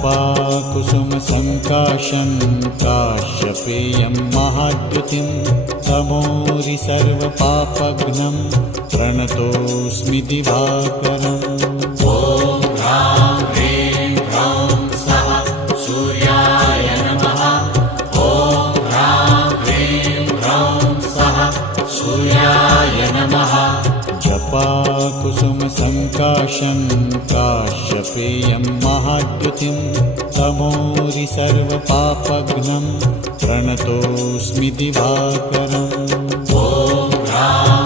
जपाकुसुमसङ्काशं काश्यपेयं महाद्युतिं तमोरि सर्वपापघ्नं प्रणतोऽस्मि दिवाकरम्। ॐ ह्रां ह्रीं ह्रौं स्वः सूर्याय नमः। ॐ ह्रां ह्रीं ह्रौं स्वः सूर्याय नमः। जपाकुसुमसङ्काशं काश्यपेयं महाद्युतिं तमोरि सर्वपापघ्नं प्रणतोऽस्मि दिवाकरम्। ॐ ह्रां